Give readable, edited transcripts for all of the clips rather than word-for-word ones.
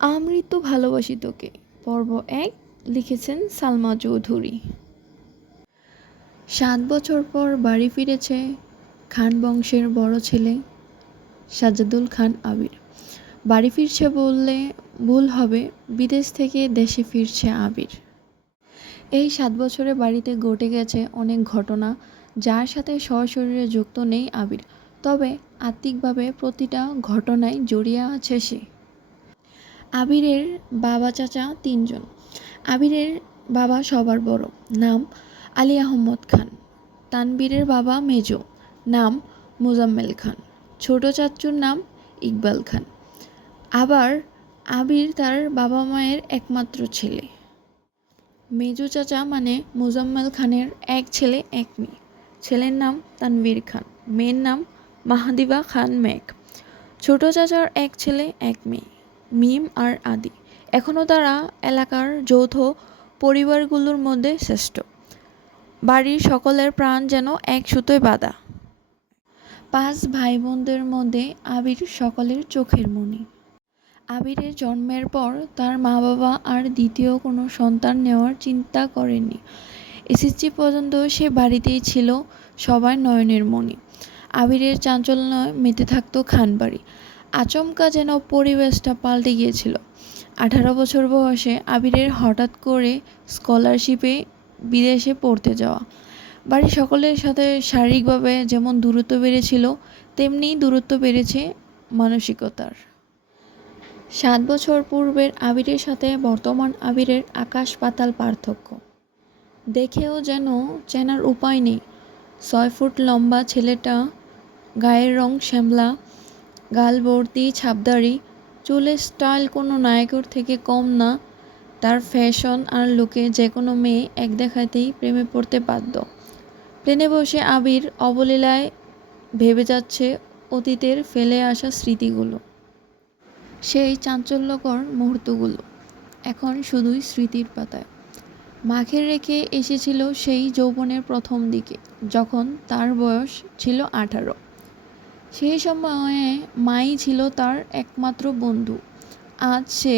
আমৃত্যু ভালোবাসি তোকে পর্ব ১ লিখেছেন সালমা চৌধুরী। ৭ বছর পর বাড়ি ফিরেছে খান বংশের বড় ছেলে সাজ্জাদুল খান আবির। বাড়ি ফিরছে বললে ভুল হবে, বিদেশ থেকে দেশে ফিরছে আবির। এই ৭ বছরে বাড়িতে ঘটে গেছে অনেক ঘটনা, যার সাথে সশরীরে যুক্ত নেই আবির, তবে আত্মিকভাবে প্রতিটা ঘটনায় জড়িয়ে আছে সে। আবিরের বাবা চাচা ৩ জন। আবিরের বাবা সবার বড়, নাম আলী আহমদ খান। তানবীরের বাবা মেজো, নাম মোজাম্মেল খান। ছোট চাচ্চুর নাম ইকবাল খান। আবার আবির তার বাবা মায়ের একমাত্র ছেলে। মেজো চাচা মানে মোজাম্মেল খানের এক ছেলে এক মেয়ে। ছেলের নাম তানবীর খান, মেয়ের নাম মাহাদিবা খান মেঘ। ছোট চাচার এক ছেলে এক মেয়ে, মিম আর আদি। এখনও তারা এলাকার যৌথ পরিবারগুলোর মধ্যে শ্রেষ্ঠ। বাড়ির সকলের প্রাণ যেন এক সুতোয় বাঁধা। ৫ ভাই বোনদের মধ্যে আবির সকলের চোখের মণি। আবিরের জন্মের পর তার মা বাবা আর দ্বিতীয় কোনো সন্তান নেওয়ার চিন্তা করেননি। এসএসসি পর্যন্ত সে বাড়িতেই ছিল সবার নয়নের মণি। আবিরের চাঞ্চল্যে মেতে থাকতো খানবাড়ি। আচমকা যেন পরিবেশটা পাল্টে গিয়েছিল। ১৮ বছর বয়সে আবিরের হঠাৎ করে স্কলারশিপে বিদেশে পড়তে যাওয়া। বাড়ির সকলের সাথে শারীরিকভাবে যেমন দূরত্ব বেড়েছিল, তেমনি দূরত্ব বেড়েছে মানসিকতার। ৭ বছর পূর্বের আবিরের সাথে বর্তমান আবিরের আকাশ পাতাল পার্থক্য। দেখেও যেন চেনার উপায় নেই। ৬ ফুট লম্বা ছেলেটা, গায়ের রং শ্যামলা, গাল ভর্তি ছাপদাড়ি, চুলের স্টাইল কোনো নায়কের থেকে কম না। তার ফ্যাশন আর লুকে যে কোনো মেয়ে এক দেখাতেই প্রেমে পড়তে বাধ্য। প্লেনে বসে আবির অবলীলায় ভেবে যাচ্ছে অতীতের ফেলে আসা স্মৃতিগুলো। সেই চাঞ্চল্যকর মুহূর্তগুলো এখন শুধুই স্মৃতির পাতায়। মাখে রেখে এসেছিল সেই যৌবনের প্রথম দিকে, যখন তার বয়স ছিল ১৮। সেই সময়ে মাই ছিল তার একমাত্র বন্ধু। আজ সে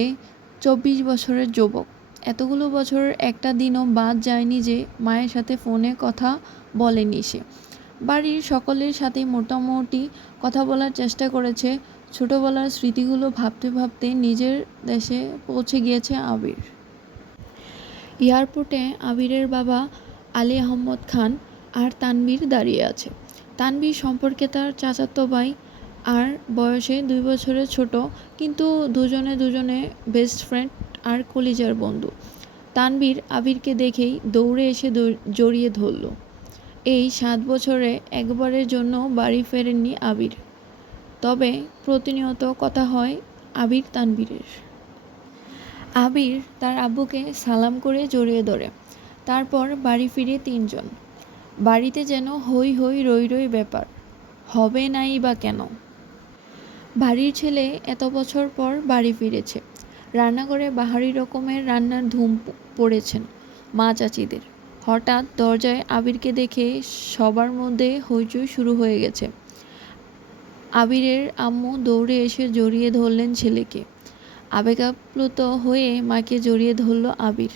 ২৪ বছরের যুবক। এতগুলো বছরের একটা দিনও বাদ যায়নি যে মায়ের সাথে ফোনে কথা বলেনি সে। বাড়ির সকলের সাথে মোটামুটি কথা বলার চেষ্টা করেছে। ছোটবেলার স্মৃতিগুলো ভাবতে ভাবতে নিজের দেশে পৌঁছে গিয়েছে আবির। এয়ারপোর্টে আবিরের বাবা আলী আহমদ খান আর তানবীর দাঁড়িয়ে আছে। তানবীর সম্পর্কে তার চাচাতো ভাই আর বয়সে ২ বছরের ছোট, কিন্তু দুজনে বেস্ট ফ্রেন্ড আর কলিজার বন্ধু। তানবীর আবিরকে দেখেই দৌড়ে এসে জড়িয়ে ধরল। এই ৭ বছরে একবারের জন্য বাড়ি ফেরেননি আবির, তবে প্রতিনিয়ত কথা হয় আবির তানবীরের। আবির তার আব্বুকে সালাম করে জড়িয়ে ধরে। তারপর বাড়ি ফিরে ৩ জন। বাড়িতে যেন হই হই রই রই ব্যাপার। হবে নাই বা কেন? বাড়ির ছেলে এত বছর পর বাড়ি ফিরেছে। রান্নাঘরে বাহারি রকমের রান্নার ধুম পড়েছেন মা চাচিদের। হঠাৎ দরজায় আবিরকে দেখে সবার মধ্যে হইচই শুরু হয়ে গেছে। আবিরের আম্মু দৌড়ে এসে জড়িয়ে ধরলেন ছেলেকে। আবেগাপ্লুত হয়ে মাকে জড়িয়ে ধরল আবির।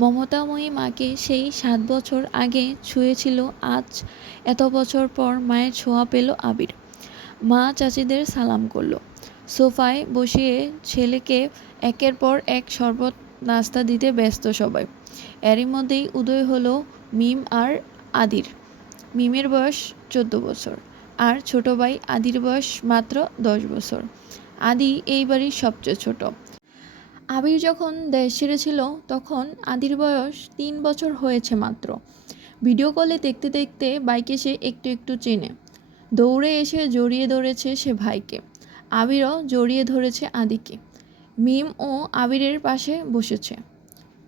মমতাময়ী মাকে সেই ৭ বছর আগে ছুঁয়েছিল, আজ এত বছর পর মায়ের ছোঁয়া পেল আবির। মা চাচিদের সালাম করল। সোফায় বসিয়ে ছেলেকে একের পর এক শরবত নাস্তা দিতে ব্যস্ত সবাই। এরই মধ্যেই উদয় হলো মিম আর আদির। মিমের বয়স ১৪ বছর আর ছোট ভাই আদির বয়স মাত্র ১০ বছর। আদি এই বাড়ির সবচেয়ে ছোট। আবির যখন দেশ ছেড়েছিল তখন আদির বয়স ৩ বছর হয়েছে মাত্র। ভিডিও কলে দেখতে দেখতে বাইকে সে একটু একটু চেনে। দৌড়ে এসে জড়িয়ে ধরেছে সে ভাইকে। আবিরও জড়িয়ে ধরেছে আদিকে। মিম ও আবিরের পাশে বসেছে।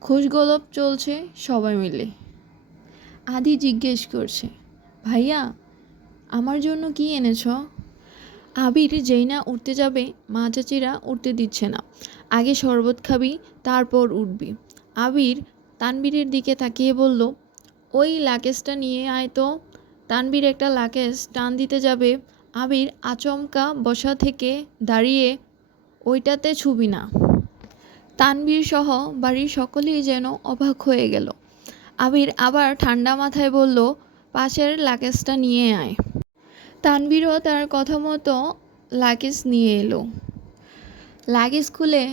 খোশগল্প চলছে সবাই মিলে। আদি জিজ্ঞেস করছে, ভাইয়া আমার জন্য কি এনেছ? আবির যেই না উঠতে যাবে মা চাচিরা উঠতে দিচ্ছে না। আগে শরবত খাবি, তারপর উঠবি। আবির তানবীরের দিকে তাকিয়ে বলল, ওই লাকেজটা নিয়ে আয় তো। তানবীর একটা লাকেজ টান দিতে যাবে। আবির আচমকা বসা থেকে দাঁড়িয়ে ওইটাতে ছবি না। তানভীর সহ বাড়ির সকলেই যেন অবাক হয়ে গেল। আবির আবার ঠান্ডা মাথায় বলল, পাশের লাগেজটা নিয়ে আয়। তানভীরও তার কথা মতো লাগেজ নিয়ে এলো। লাগেজ খুলে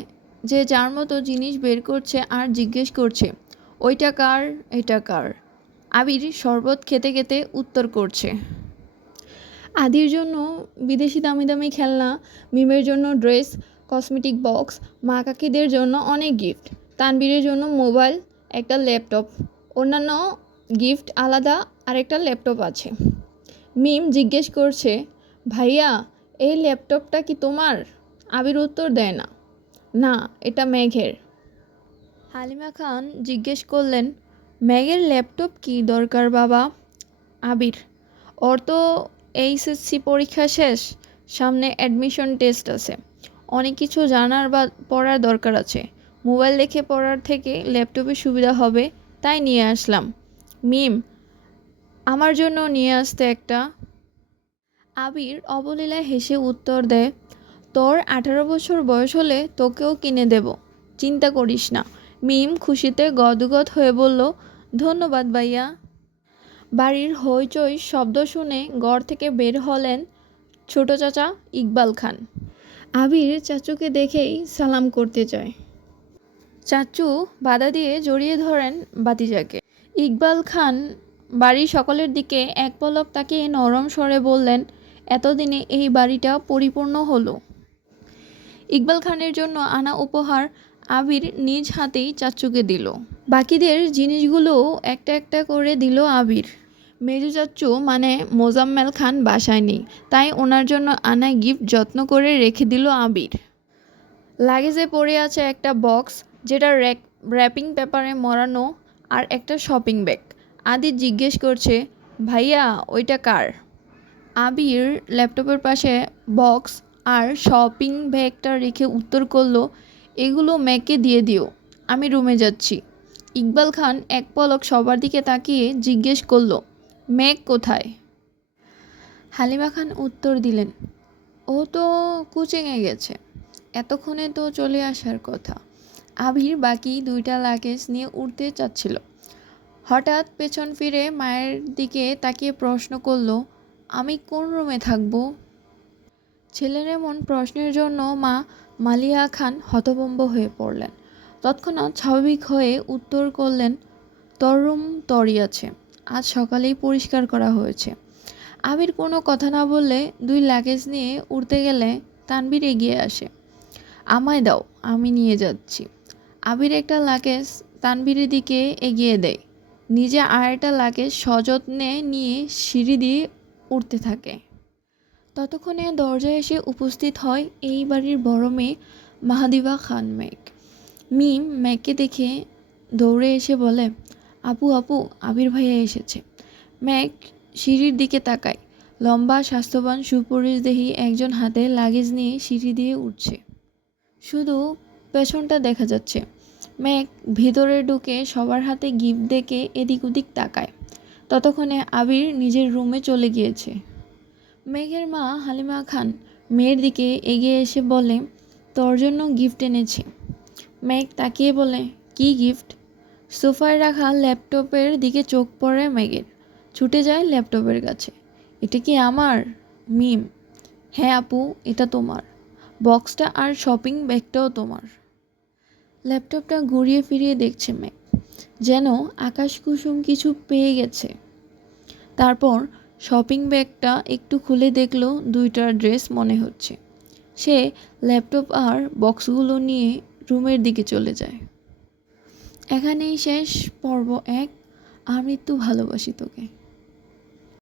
যে যার মতো জিনিস বের করছে আর জিজ্ঞেস করছে, ওইটা কার, এটা কার? আবির শরবত খেতে খেতে উত্তর করছে, আদির জন্য বিদেশি দামি দামি খেলনা, মিমের জন্য ড্রেস, কসমেটিক বক্স, মা কাকিদের জন্য অনেক গিফট, তানবীরের জন্য মোবাইল, একটা ল্যাপটপ, অন্যান্য গিফট আলাদা আরেকটা ল্যাপটপ আছে। মিম জিজ্ঞেস করছে, ভাইয়া এই ল্যাপটপটা কি তোমার? আবির উত্তর দেয় না, না এটা মেঘের। হালিমা খান জিজ্ঞেস করলেন, মেঘের ল্যাপটপ কি দরকার বাবা? আবির, ওর তো এইচএসসি পরীক্ষা শেষ, সামনে অ্যাডমিশন টেস্ট আছে, অনেক কিছু জানার বা পড়ার দরকার আছে, মোবাইল দেখে পড়ার থেকে ল্যাপটপে সুবিধা হবে, তাই নিয়ে আসলাম। মিম, আমার জন্য নিয়ে আসতে একটা। আবির অবলীলায় হেসে উত্তর দেয়, তোর 18 বছর বয়স হলে তোকেও কিনে দেব, চিন্তা করিস না। মিম খুশিতে গদগদ হয়ে বলল, ধন্যবাদ ভাইয়া। বাড়ির হইচই শব্দ শুনে ঘর থেকে বের হলেন ছোট চাচা ইকবাল খান। আবির চাচুকে দেখেই সালাম করতে চায়। চাচু বাধা দিয়ে জড়িয়ে ধরেন বাতিজাকে। ইকবাল খান বাড়ির সকলের দিকে এক পলক তাকিয়ে নরম স্বরে বললেন, এতদিনে এই বাড়িটা পরিপূর্ণ হলো। ইকবাল খানের জন্য আনা উপহার আবির নিজ হাতেই চাচুকে দিল। বাকিদের জিনিসগুলোও একটা একটা করে দিল আবির। মেজু চাচু মানে মোজাম্মেল খান বাসায় নেই, তাই ওনার জন্য আনা গিফট যত্ন করে রেখে দিল আবির। লাগেজে পড়ে আছে একটা বক্স, যেটা র্যাপিং পেপারে মোড়ানো, আর একটা শপিং ব্যাগ। আদি জিজ্ঞেস করছে, ভাইয়া ওইটা কার? আবির ল্যাপটপের পাশে বক্স আর শপিং ব্যাগটা রেখে উত্তর করলো, এগুলো ম্যাককে দিয়ে দিও, আমি রুমে যাচ্ছি। ইকবাল খান এক পলক সবার দিকে তাকিয়ে জিজ্ঞেস করলো, ম্যাক কোথায়? হালিমা খান উত্তর দিলেন, ও তো কোচিংয়ে গেছে, এতক্ষণে তো চলে আসার কথা। আবির বাকি দুইটা লাগেজ নিয়ে উঠতে চাচ্ছিল, হঠাৎ পেছন ফিরে মায়ের দিকে তাকিয়ে প্রশ্ন করলো, আমি কোন রুমে থাকবো? ছেলের এমন প্রশ্নের জন্য মা মালিয়া খান হতভম্ব হয়ে পড়লেন। তৎক্ষণাৎ স্বাভাবিক হয়ে উত্তর করলেন, তোর রুম তোরই আছে, আজ সকালেই পরিষ্কার করা হয়েছে। আবির কোনো কথা না বললে দুই লাগেজ নিয়ে উঠতে গেলে তানভীর এগিয়ে আসে, আমায় দাও আমি নিয়ে যাচ্ছি। আবির একটা লাগেজ তানভীরের দিকে এগিয়ে দেয়, নিজে আরেকটা লাগেজ সযত্নে নিয়ে সিঁড়ি দিয়ে উঠতে থাকে। ততক্ষণে দরজায় এসে উপস্থিত হয় এই বাড়ির বড় মেয়ে মাহাদিবা খান মেঘ। মিম মেঘকে দেখে দৌড়ে এসে বলে, আপু আপু আবির ভাইয়া এসেছে। মেঘ সিঁড়ির দিকে তাকায়, লম্বা স্বাস্থ্যবান সুপরিদেহী একজন হাতে লাগেজ নিয়ে সিঁড়ি দিয়ে উঠছে, শুধু পেছনটা দেখা যাচ্ছে। মেঘ ভিতরে ঢুকে সবার হাতে গিফট দেখে এদিক ওদিক তাকায়। ততক্ষণে আবির নিজের রুমে চলে গিয়েছে। মেঘের মা হালিমা খান মেয়ের দিকে এগিয়ে এসে বলে, তোর জন্য গিফট এনেছি। মেঘ তাকিয়ে বলে, কি গিফট? সোফায় রাখা ল্যাপটপের দিকে চোখ পড়ে মেঘের, ছুটে যায় ল্যাপটপের কাছে। এটা কি আমার? মিম, হ্যাঁ আপু এটা তোমার, বক্সটা আর শপিং ব্যাগটাও তোমার। ল্যাপটপটা ঘুরিয়ে ফিরিয়ে দেখছে মেঘ, যেন আকাশ কুসুম কিছু পেয়ে গেছে। তারপর শপিং ব্যাগটা একটু খুলে দেখলো দুইটা ড্রেস মনে হচ্ছে। সে ল্যাপটপ আর বক্সগুলো নিয়ে রুমের দিকে চলে যায়। এখানেই শেষ পর্ব 1। আমৃত্যু ভালোবাসি তোকে।